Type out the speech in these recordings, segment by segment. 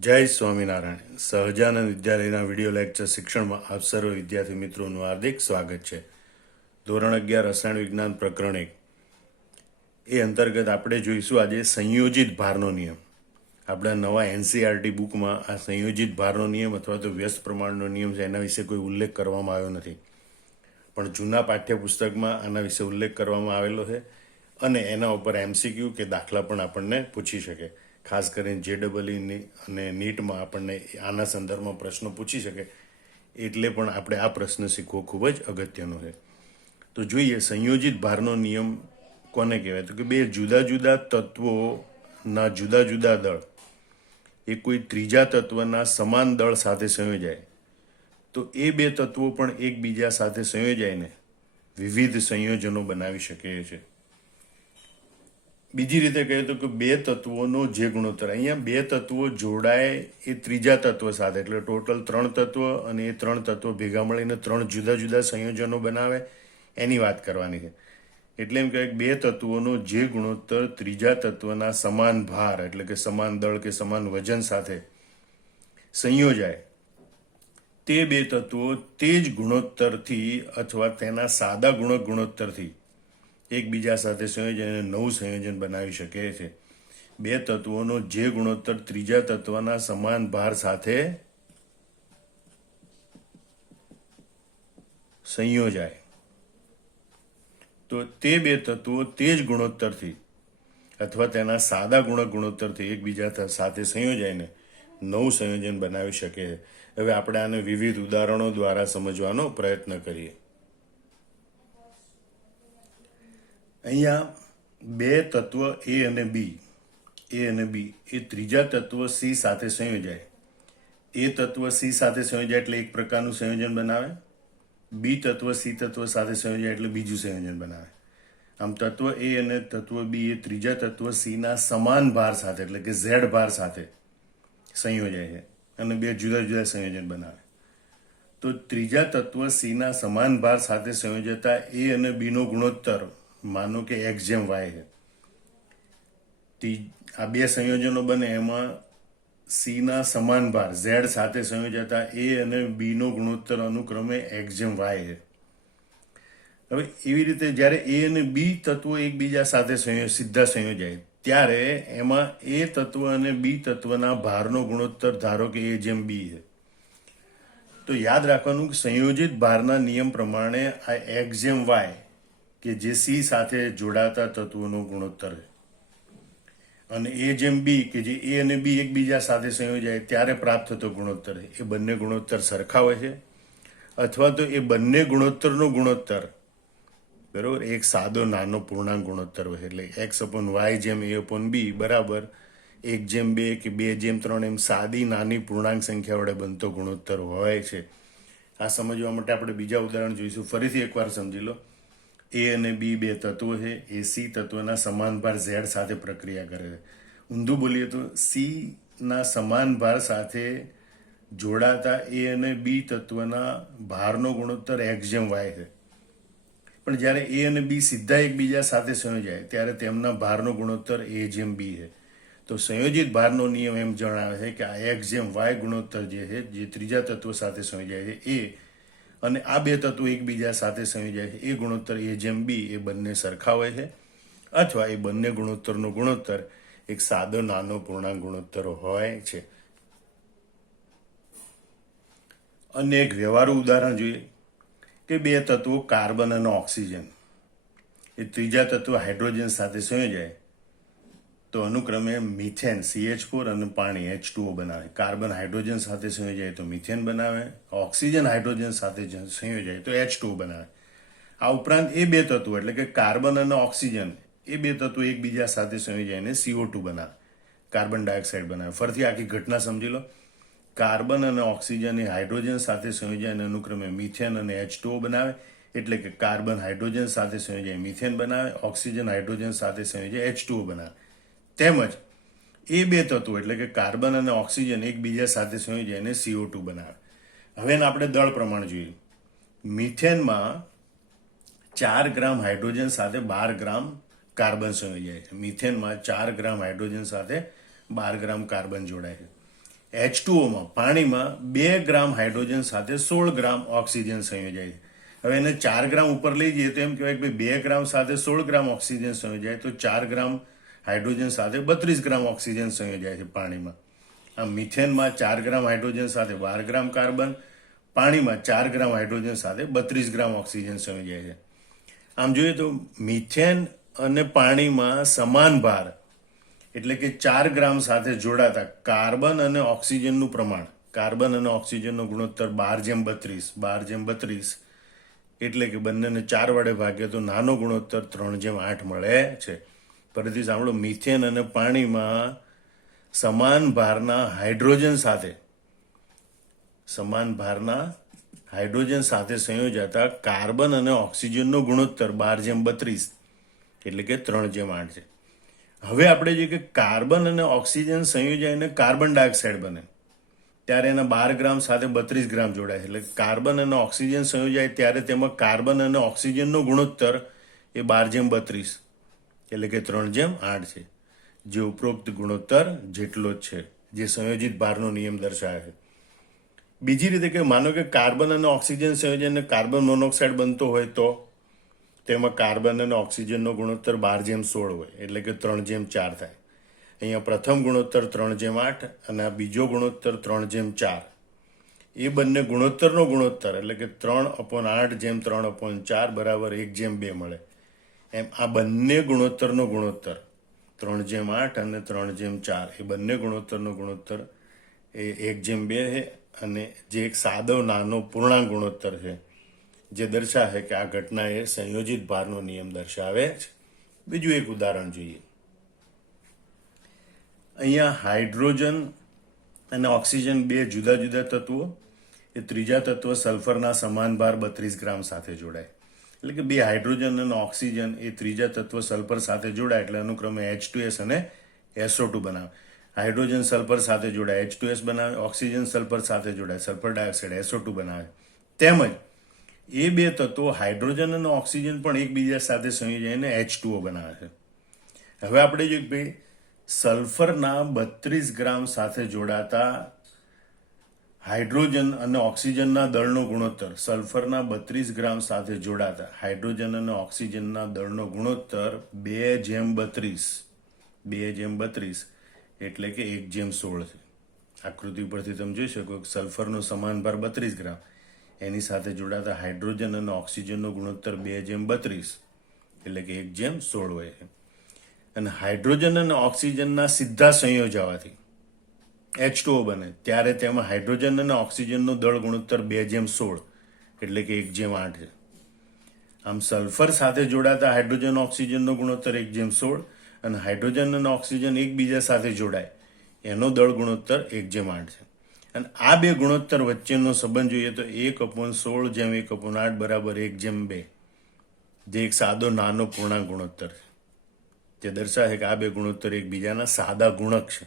જય સ્વામિનારાયણ. સહજાનંદ વિદ્યાલયના video lecture શિક્ષણમાં આપ સર્વ વિદ્યાર્થી મિત્રોનું હાર્દિક સ્વાગત છે. ધોરણ 11 રસાયણ વિજ્ઞાન પ્રકરણ 1 એ અંતર્ગત આપણે જોઈશું આજે સંયોજિત ભારનો નિયમ. આપણા નવા એનસીઆરટી બુકમાં આ સંયોજિત ભારનો નિયમ અથવા તો વ્યસ્ત પ્રમાણનો નિયમ છે, એના વિશે કોઈ ઉલ્લેખ કરવામાં આવ્યો નથી, પણ જૂના પાઠ્યપુસ્તકમાં આના વિશે ઉલ્લેખ કરવામાં આવેલો છે અને એના ઉપર એમસીક્યુ કે દાખલા પણ આપણને પૂછી શકે. ખાસ કરીને JEE અને નીટમાં આપણને આના સંદર્ભમાં પ્રશ્નો પૂછી શકે, એટલે પણ આપણે આ પ્રશ્ન શીખવો ખૂબ જ અગત્યનો છે. તો જોઈએ, સંયોજિત ભારનો નિયમ કોને કહેવાય? તો કે બે જુદા જુદા તત્વોના જુદા જુદા દળ એ કોઈ ત્રીજા તત્વના સમાન દળ સાથે સંયોજાય તો એ બે તત્વો પણ એકબીજા સાથે સંયોજાઈને વિવિધ સંયોજનો બનાવી શકે છે. બીજી રીતે કહીએ તો કે બે તત્વોનો જે ગુણોત્તર, અહીંયા બે તત્વો જોડાય એ ત્રીજા તત્વ સાથે, એટલે ટોટલ 3 તત્વ અને એ 3 તત્વો ભેગા મળીને 3 જુદા જુદા સંયોજનો બનાવે, એની વાત કરવાની છે. એટલે એમ કહેવાય કે બે તત્વોનો જે ગુણોત્તર ત્રીજા તત્વના સમાન ભાર એટલે કે સમાન દળ કે સમાન વજન સાથે સંયોજાય તે બે તત્વો તે જ ગુણોત્તરથી અથવા તેના સાદા ગુણોત્તરથી એકબીજા સાથે સંયોજન નવું સંયોજન બનાવી શકે છે. બે તત્વોનો જે ગુણોત્તર ત્રીજા તત્વના સમાન ભાર સાથે સંયોજાય તો તે બે તત્વો તે જ ગુણોત્તરથી અથવા તેના સાદા ગુણોત્તરથી એકબીજા સાથે સંયોજાઈને નવું સંયોજન બનાવી શકે. હવે આપણે આને વિવિધ ઉદાહરણો દ્વારા સમજવાનો પ્રયત્ન કરીએ. અહીંયા બે તત્વ એ અને બી એ ત્રીજા તત્વ સી સાથે સંયોજાય. એ તત્વ સી સાથે સંયોજાય એટલે એક પ્રકારનું સંયોજન બનાવે, બી તત્વ સી તત્વ સાથે સંયોજાય એટલે બીજું સંયોજન બનાવે. આમ તત્વ એ અને તત્વ બી એ ત્રીજા તત્વ સીના સમાન ભાર સાથે એટલે કે ઝેડ ભાર સાથે સંયોજાય છે અને બે જુદા જુદા સંયોજન બનાવે. તો ત્રીજા તત્વ સીના સમાન ભાર સાથે સંયોજતા એ અને બીનો ગુણોત્તર માનો કે x/y છે. આ બે સંયોજનો બને એમાં સીના સમાન ભાર ઝેડ સાથે સંયોજતા એ અને બીનો ગુણોત્તર અનુક્રમે x/y છે. હવે એવી રીતે જ્યારે એ અને બી તત્વો એકબીજા સાથે સીધા સંયોજાય ત્યારે એમાં એ તત્વ અને બી તત્વના ભારનો ગુણોત્તર ધારો કે a/b છે. તો યાદ રાખવાનું કે સંયોજિત ભારના નિયમ પ્રમાણે આ x/y કે જે સી સાથે જોડાતા તત્વોનો ગુણોત્તર છે અને a/b કે જે એ અને બી એકબીજા સાથે સંયોજાય ત્યારે પ્રાપ્ત થતો ગુણોત્તર છે, એ બંને ગુણોત્તર સરખા હોય છે અથવા તો એ બંને ગુણોત્તરનો ગુણોત્તર બરોબર એક સાદો નાનો પૂર્ણાંક ગુણોત્તર હોય. એટલે x/y/a/b બરાબર 1/2 કે 2/3 એમ સાદી નાની પૂર્ણાંક સંખ્યા વડે બનતો ગુણોત્તર હોય છે. આ સમજવા માટે આપણે બીજા ઉદાહરણ જોઈશું. ફરીથી એકવાર સમજી લો. એ અને બી બે તત્વો છે, એ સી તત્વના સમાન ભાર ઝેડ સાથે પ્રક્રિયા કરે છે. ઊંધું બોલીએ તો સી ના સમાન ભાર સાથે જોડાતા એ અને બી તત્વના ભારનો ગુણોત્તર x/y છે. પણ જ્યારે એ અને બી સીધા એકબીજા સાથે સંયોજાય ત્યારે તેમના ભારનો ગુણોત્તર a/b છે. તો સંયોજિત ભારનો નિયમ એમ જણાવે છે કે આ x/y ગુણોત્તર જે છે, જે ત્રીજા તત્વ સાથે સંયોજાય છે એ અને આ બે તત્વો એકબીજા સાથે સંયોજાય છે એ ગુણોત્તર a/b એ બંને સરખા હોય છે અથવા એ બંને ગુણોત્તરનો ગુણોત્તર એક સાદો નાનો પૂર્ણાંક ગુણોત્તર હોય છે. અન્ય એક વ્યવહારુ ઉદાહરણ જોઈએ કે બે તત્વો કાર્બન અને ઓક્સિજન એ ત્રીજા તત્વ હાઇડ્રોજન સાથે સંયોજાય તો અનુક્રમે મિથેન CH4 અને પાણી H2O બનાવે. કાર્બન હાઇડ્રોજન સાથે સંયોજાય તો મિથેન બનાવે, ઓક્સિજન હાઇડ્રોજન સાથે સંયોજાય તો H2O બનાવે. આ ઉપરાંત એ બે તત્વો એટલે કે કાર્બન અને ઓક્સિજન એ બે તત્વો એકબીજા સાથે સંયોજાઈને CO2 બનાવે, કાર્બન ડાયોક્સાઇડ બનાવે. ફરીથી આખી ઘટના સમજી લો. કાર્બન અને ઓક્સિજન એ હાઇડ્રોજન સાથે સંયોજાઈને અનુક્રમે મિથેન અને H2O બનાવે, એટલે કે કાર્બન હાઇડ્રોજન સાથે સંયોજાય મિથેન બનાવે, ઓક્સિજન હાઇડ્રોજન સાથે સંયોજાય H2O બનાવે. તેમજ એ બે તત્વો એટલે કે કાર્બન અને ઓક્સિજન એકબીજા સાથે સંયોજાઈને CO2 બનાવે. હવે આપણે દળ પ્રમાણ જોઈએ. મિથેનમાં 4 ગ્રામ હાઇડ્રોજન સાથે 12 ગ્રામ કાર્બન સંયોજાય છે. મિથેનમાં 4 ગ્રામ હાઇડ્રોજન સાથે 12 ગ્રામ કાર્બન જોડાય છે. H2O પાણીમાં 2 ગ્રામ હાઇડ્રોજન સાથે 16 ગ્રામ ઓક્સિજન સંયોજાય છે. હવે એને 4 ગ્રામ ઉપર લઈ જઈએ તો એમ કહેવાય કે ભાઈ 2 ગ્રામ સાથે 16 ગ્રામ ઓક્સિજન સંયોજાય તો 4 ગ્રામ હાઇડ્રોજન સાથે 32 ગ્રામ ઓક્સિજન સંયોજાય છે પાણીમાં. આમ મિથેનમાં 4 ગ્રામ હાઇડ્રોજન સાથે 12 ગ્રામ કાર્બન, પાણીમાં 4 ગ્રામ હાઇડ્રોજન સાથે 32 ગ્રામ ઓક્સિજન સંયોજાય છે. આમ જોઈએ તો મિથેન અને પાણીમાં સમાન ભાર એટલે કે 4 ગ્રામ સાથે જોડાતા કાર્બન અને ઓક્સિજનનું પ્રમાણ, કાર્બન અને ઓક્સિજનનો ગુણોત્તર 12:32 એટલે કે બંનેને 4 વડે ભાગ્ય તો નાનો ગુણોત્તર 3:8 મળે છે. ફરીથી સાંભળો, મિથેન અને પાણીમાં સમાન ભારના હાઇડ્રોજન સાથે સંયોજાતા કાર્બન અને ઓક્સિજનનો ગુણોત્તર 12:32 એટલે કે 3:8 છે. હવે આપણે જોઈએ કે કાર્બન અને ઓક્સિજન સંયોજાઈને કાર્બન ડાયોક્સાઇડ બને ત્યારે એના 12 ગ્રામ સાથે 32 ગ્રામ જોડાય છે. એટલે કાર્બન અને ઓક્સિજન સંયોજાય ત્યારે તેમાં કાર્બન અને ઓક્સિજનનો ગુણોત્તર એ 12:32 એટલે કે 3:8 છે, જે ઉપરોક્ત ગુણોત્તર જેટલો જ છે, જે સંયોજિત ભારનો નિયમ દર્શાવે છે. બીજી રીતે કે માનો કે કાર્બન અને ઓક્સિજન સંયોજનને કાર્બન મોનોક્સાઇડ બનતો હોય તો તેમાં કાર્બન અને ઓક્સિજનનો ગુણોત્તર 12:16 હોય એટલે કે 3:4 થાય. અહીંયા પ્રથમ ગુણોત્તર 3:8 અને આ બીજો ગુણોત્તર 3:4. એ બંને ગુણોત્તરનો ગુણોત્તર એટલે કે 3/8:3/4 બરાબર 1:2 મળે. એમ આ બંને ગુણોત્તરનો ગુણોત્તર 3:8 અને 3:4 એ બંને ગુણોત્તરનો ગુણોત્તર એ 1:2 છે અને જે એક સાદો નાનો પૂર્ણાંક ગુણોત્તર છે જે દર્શાવે કે આ ઘટના એ સંયોજિત ભારનો નિયમ દર્શાવે છે. બીજું એક ઉદાહરણ જોઈએ. અહીંયા હાઇડ્રોજન અને ઓક્સિજન બે જુદા જુદા તત્વો, એ ત્રીજા તત્વ સલ્ફરના સમાન ભાર 32 ગ્રામ સાથે જોડાય. એટલે કે બે હાઇડ્રોજન અને ઓક્સિજન એ ત્રીજા તત્વ સલ્ફર સાથે જોડાય એટલે અનુક્રમે H2S અને SO2 બનાવે. હાઇડ્રોજન સલ્ફર સાથે જોડાય H2S બનાવે, ઓક્સિજન સલ્ફર સાથે જોડાય સલ્ફર ડાયોક્સાઇડ SO2 બનાવે. તેમજ એ બે તત્વો હાઇડ્રોજન અને ઓક્સિજન પણ એકબીજા સાથે સંયોજાઈને H2O બનાવે છે. હવે આપણે જોઈએ કે ભાઈ સલ્ફરના 32 ગ્રામ સાથે જોડાતા હાઇડ્રોજન અને ઓક્સિજનના દળનો ગુણોત્તર, સલ્ફરના 32 ગ્રામ સાથે જોડાતા હાઇડ્રોજન અને ઓક્સિજનના દળનો ગુણોત્તર 2:32 એટલે કે 1:16 છે. આકૃતિ પરથી તમે જોઈ શકો કે સલ્ફરનો સમાન ભાર 32 ગ્રામ, એની સાથે જોડાતા હાઇડ્રોજન અને ઓક્સિજનનો ગુણોત્તર 2:32 એટલે કે 1:16 હોય છે. અને હાઇડ્રોજન અને ઓક્સિજનના સીધા સંયોજાવાથી H2O બને ત્યારે તેમાં હાઇડ્રોજન અને ઓક્સિજનનો દળ ગુણોત્તર 2:16 એટલે કે 1:8 છે. આમ સલ્ફર સાથે જોડાતા હાઇડ્રોજન ઓક્સિજનનો ગુણોત્તર 1:16 અને હાઇડ્રોજન અને ઓક્સિજન એકબીજા સાથે જોડાય એનો દળ ગુણોત્તર 1:8 છે. અને આ બે ગુણોત્તર વચ્ચેનો સંબંધ જોઈએ તો 1/16:1/8 બરાબર 1:2, જે એક સાદો નાનો પૂર્ણાંક ગુણોત્તર છે, જે દર્શાવે કે આ બે ગુણોત્તર એકબીજાના સાદા ગુણક છે.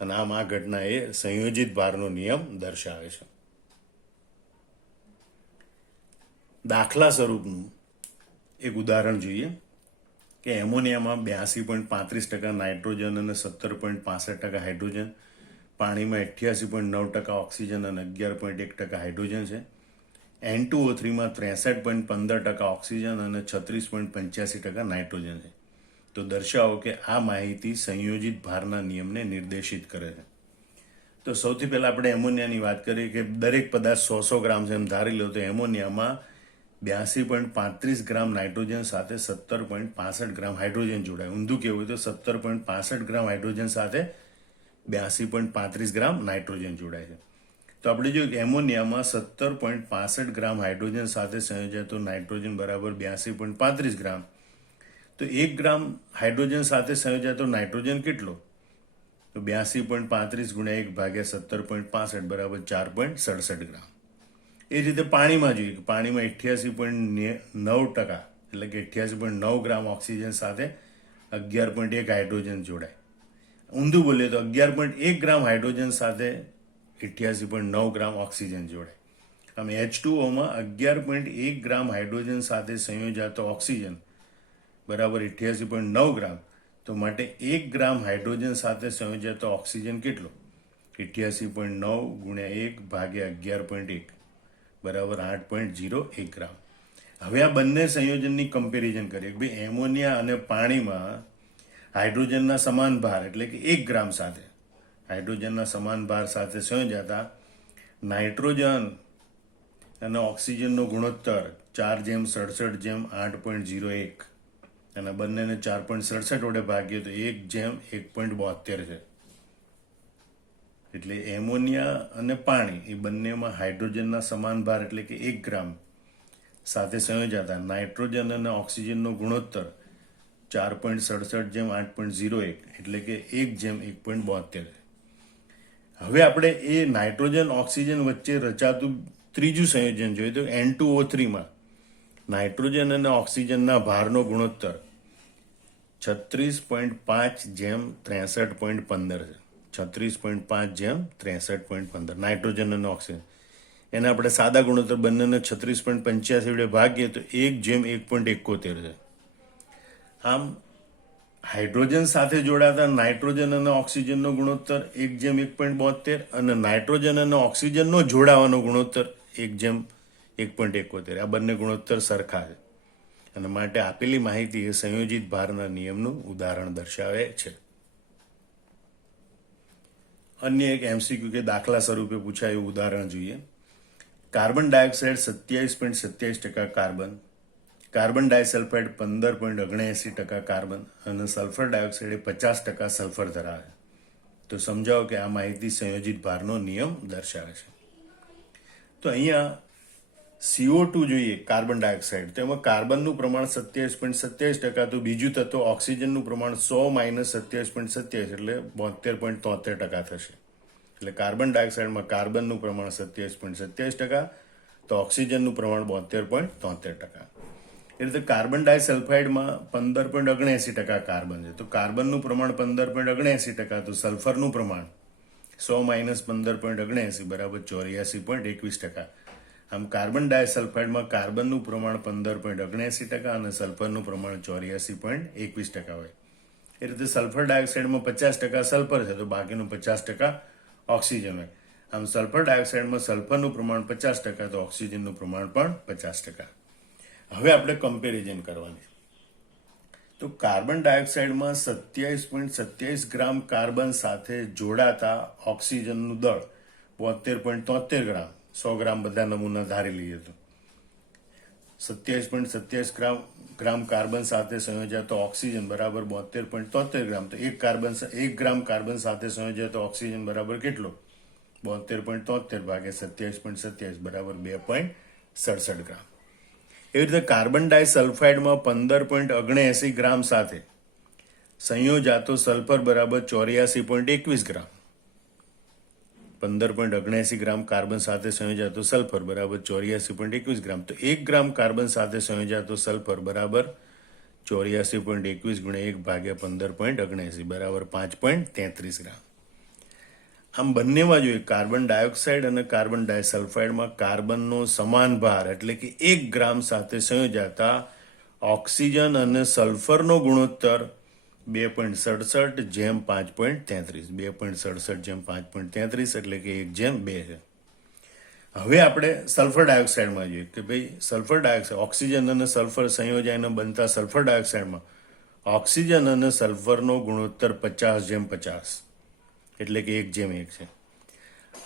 અને આમ આ ઘટના એ સંયોજિત ભારનો નિયમ દર્શાવે છે. દાખલા સ્વરૂપનું એક ઉદાહરણ જોઈએ કે એમોનિયામાં 82.35% નાઇટ્રોજન અને 17.65% હાઇડ્રોજન, પાણીમાં 88.9% ઓક્સિજન અને 11.1% હાઇડ્રોજન છે. N2O3માં 63.15% ઓક્સિજન અને 36.85% નાઇટ્રોજન છે. તો દર્શાવો કે આ માહિતી સંયોજિત ભારના નિયમને નિર્દેશિત કરે છે. તો સૌથી પહેલા આપણે એમોનિયાની વાત કરીએ કે દરેક પદાર્થ 100 ગ્રામ છે એમ ધારી લો તો એમોનિયામાં 82.35 ગ્રામ નાઇટ્રોજન સાથે 17.65 ગ્રામ હાઇડ્રોજન જોડાય. ઊંધું કેવું હોય તો 17.65 ગ્રામ હાઇડ્રોજન સાથે 82.35 ગ્રામ નાઇટ્રોજન જોડાય છે. તો આપણે જોયું કે એમોનિયામાં 17.65 ગ્રામ હાઇડ્રોજન સાથે સંયોજાતો નાઇટ્રોજન બરાબર 82.35 ગ્રામ. તો 1 ગ્રામ હાઇડ્રોજન સાથે સંયોજાતો નાઇટ્રોજન કેટલો? તો 82.35 ગુણ્યા 1 ભાગ્યા 17.65 બરાબર 4.67 ગ્રામ. એ રીતે પાણીમાં જોઈએ કે પાણીમાં 88.9% એટલે કે 88.9 ગ્રામ ઓક્સિજન સાથે 11.1 હાઇડ્રોજન જોડાય. ઊંધું બોલીએ તો 11.1 ગ્રામ હાઇડ્રોજન સાથે 88.9 ગ્રામ ઓક્સિજન જોડાય. આમ H2Oમાં 11.1 ગ્રામ હાઇડ્રોજન સાથે સંયોજાતો ઓક્સિજન બરાબર 88.9 ગ્રામ. તો માટે 1 ગ્રામ હાઇડ્રોજન સાથે સંયોજાય તો ઓક્સિજન કેટલો? 88.9 ગુણ્યા 1 ભાગ્યા 11.1 બરાબર 8.01 ગ્રામ. હવે આ બંને સંયોજનની કમ્પેરિઝન કરીએ કે ભાઈ એમોનિયા અને પાણીમાં હાઇડ્રોજનના સમાન ભાર એટલે કે 1 ગ્રામ સાથે હાઇડ્રોજનના સમાન ભાર સાથે સંયોજાતા નાઇટ્રોજન અને ઓક્સિજનનો ગુણોત્તર 4:67:8.01 અને બંનેને 4.67 વડે ભાગીએ તો 1:1.72 છે. એટલે એમોનિયા અને પાણી એ બંનેમાં હાઇડ્રોજનના સમાન ભાર એટલે કે 1 ગ્રામ સાથે સંયોજાતા નાઇટ્રોજન અને ઓક્સિજનનો ગુણોત્તર 4.67:8.01 એટલે કે 1:1.72. હવે આપણે એ નાઇટ્રોજન ઓક્સિજન વચ્ચે રચાતું ત્રીજું સંયોજન જોઈએ તો N2O3 નાઇટ્રોજન અને ઓક્સિજનના ભારનો ગુણોત્તર 36.5:63.15 છે. 36.5:63.15 નાઇટ્રોજન અને ઓક્સિજન એને આપણે સાદા ગુણોત્તર બંનેને 36.85 વડે ભાગીએ તો 1:1.71 છે. આમ હાઇડ્રોજન સાથે જોડાતા નાઇટ્રોજન અને ઓક્સિજનનો ગુણોત્તર 1:1.72 અને નાઇટ્રોજન અને ઓક્સિજનનો જોડાવાનો ગુણોત્તર 1:1.71. આ બંને ગુણોત્તર સરખા છે અને માટે આપેલી માહિતી એ સંયોજિત ભારના નિયમનું ઉદાહરણ દર્શાવે છે. અન્ય એક MCQ કે દાખલા સ્વરૂપે પૂછાયું ઉદાહરણ જોઈએ. Carbon dioxide 27.27% carbon, carbon disulphide 15.79% carbon અને સલ્ફર ડાયોક્સાઇડ 50% સલ્ફર ધરાવે. તો સમજાવો કે આ માહિતી સંયોજિત ભારનો નિયમ દર્શાવે છે. તો અહીંયા CO2 જોઈએ કાર્બન ડાયોક્સાઇડ, તો એમાં કાર્બનનું પ્રમાણ 27.27%, તો બીજું તત્વ ઓક્સિજનનું પ્રમાણ 100 - 27.27 એટલે 72.73% થશે. એટલે કાર્બન ડાયોક્સાઇડમાં કાર્બનનું પ્રમાણ 27.27%, તો ઓક્સિજનનું પ્રમાણ 72.73%. એ રીતે કાર્બન ડાયસલ્ફાઇડમાં 15.79% કાર્બન છે, તો કાર્બનનું પ્રમાણ 15.79%, તો સલ્ફરનું પ્રમાણ 100 - 15.79 બરાબર 84.21%. આમ કાર્બન ડાયસલ્ફાઇડમાં કાર્બનનું પ્રમાણ 15.79% અને સલ્ફરનું પ્રમાણ 84.21% હોય. એ રીતે સલ્ફર ડાયોક્સાઇડમાં 50% સલ્ફર છે, તો બાકીનું 50% ઓક્સિજન હોય. આમ સલ્ફર ડાયોક્સાઇડમાં સલ્ફરનું પ્રમાણ 50%, તો ઓક્સિજનનું પ્રમાણ પણ 50%. હવે આપણે કમ્પેરિઝન કરવાની. તો કાર્બન ડાયોક્સાઇડમાં 27.27 ગ્રામ કાર્બન સાથે જોડાતા ઓક્સિજનનું દળ 72.73 ગ્રામ, 100 ગ્રામ બધા નમૂના ધારી લઈએ તો 27.27 ગ્રામ કાર્બન સાથે સંયોજાતો ઓક્સિજન બરાબર 72.73 ગ્રામ. તો 1 ગ્રામ કાર્બન સાથે સંયોજાતો ઓક્સિજન બરાબર કેટલો? 72.73 ભાગ્યા 27.27 બરાબર 2.67 ગ્રામ. એવી રીતે કાર્બન ડાયસલ્ફાઇડમાં 15.79 ગ્રામ સાથે સંયોજાતો સલ્ફર બરાબર 84.21 ગ્રામ. 15.79 ગ્રામ કાર્બન સાથે સંયોજાતો સલ્ફર બરાબર 84.21 ગ્રામ. તો 1 ગ્રામ કાર્બન સાથે સંયોજાતો સલ્ફર બરાબર 84.21 ગુણ્યા 1 ભાગ્યા 15.79 બરાબર 5.33 ગ્રામ. આમ બંનેમાં જોઈએ કાર્બન ડાયોક્સાઇડ અને કાર્બન ડાયસલ્ફાઇડમાં કાર્બનનો સમાન ભાર એટલે કે 1 ગ્રામ સાથે સંયોજાતા ઓક્સિજન અને સલ્ફરનો ગુણોત્તર 2.67:5.33 2.67:5.33 એટલે કે 1:2 છે. હવે આપણે સલ્ફર ડાયોક્સાઇડમાં જોઈએ કે ભાઈ સલ્ફર ડાયોક્સાઇડ ઓક્સિજન અને સલ્ફર સંયોજાઈને બનતા સલ્ફર ડાયોક્સાઇડમાં ઓક્સિજન અને સલ્ફરનો ગુણોત્તર 50:50 એટલે કે 1:1 છે.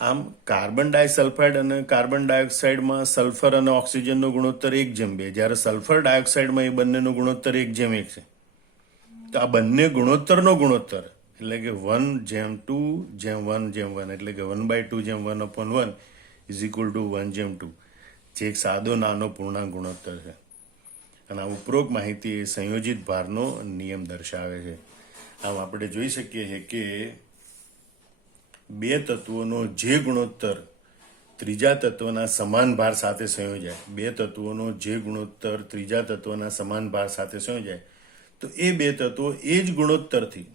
આમ કાર્બન ડાયસલ્ફાઇડ અને કાર્બન ડાયોક્સાઇડમાં સલ્ફર અને ઓક્સિજનનો ગુણોત્તર 1:2, જ્યારે સલ્ફર ડાયોક્સાઇડમાં એ બંનેનો ગુણોત્તર 1:1 છે. તો આ બંને ગુણોત્તરનો ગુણોત્તર એટલે કે 1:2:1:1 એટલે કે 1/2:1/1 ઇઝ ઇક્વલ ટુ 1:2, જે એક સાદો નાનો પૂર્ણાંક ગુણોત્તર છે. અને આ ઉપરોક્ત માહિતી એ સંયોજિત ભારનો નિયમ દર્શાવે છે. આમ આપણે જોઈ શકીએ છીએ કે બે તત્વોનો જે ગુણોત્તર ત્રીજા તત્વના સમાન ભાર સાથે સંયોજાય, બે તત્વોનો જે ગુણોત્તર ત્રીજા તત્વના સમાન ભાર સાથે સંયોજાય, તો એ બે તત્વો એ જ ગુણોત્તરથી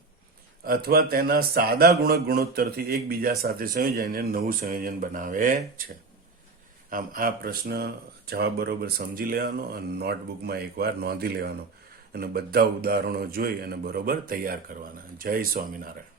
અથવા તેના સાદા ગુણોત્તરથી એકબીજા સાથે સંયોજાઈને નવું સંયોજન બનાવે છે. આમ આ પ્રશ્ન જવાબ બરોબર સમજી લેવાનો અને નોટબુકમાં એકવાર નોંધી લેવાનો. અને બધા ઉદાહરણો જોઈ અને બરોબર તૈયાર કરવાના. જય સ્વામિનારાયણ.